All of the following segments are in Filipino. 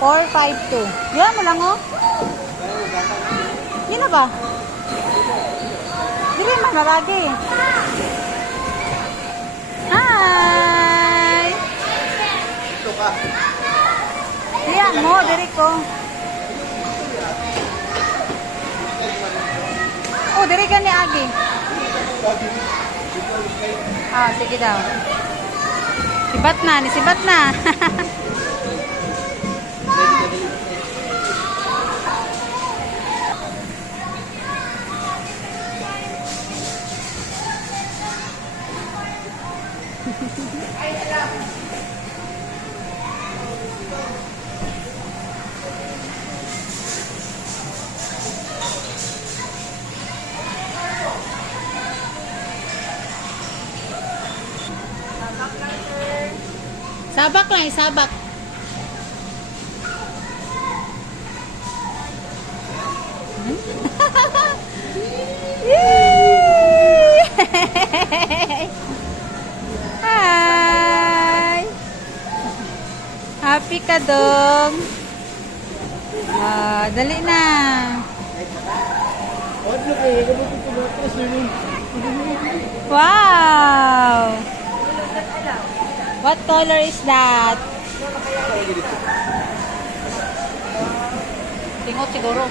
452. Yan mo lang, oh. Yun na ba? Dili man malagi. Hi! Ito ka. Yan mo, diri ko. Oh, diri ka ni Agi. Ah, sige daw. Sibat na, ni sibat na. Sabak lang, sabak. Hi! Happy ka dong. Ah, dali na. Wow! What color is that? Tingot siguro.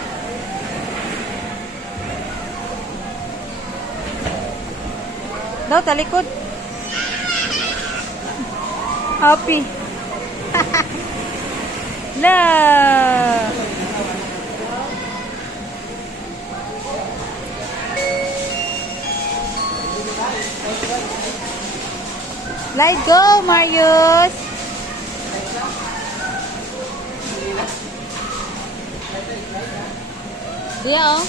Daw, talikod. Happy. La. Let's go, Marius. Yeah, oh.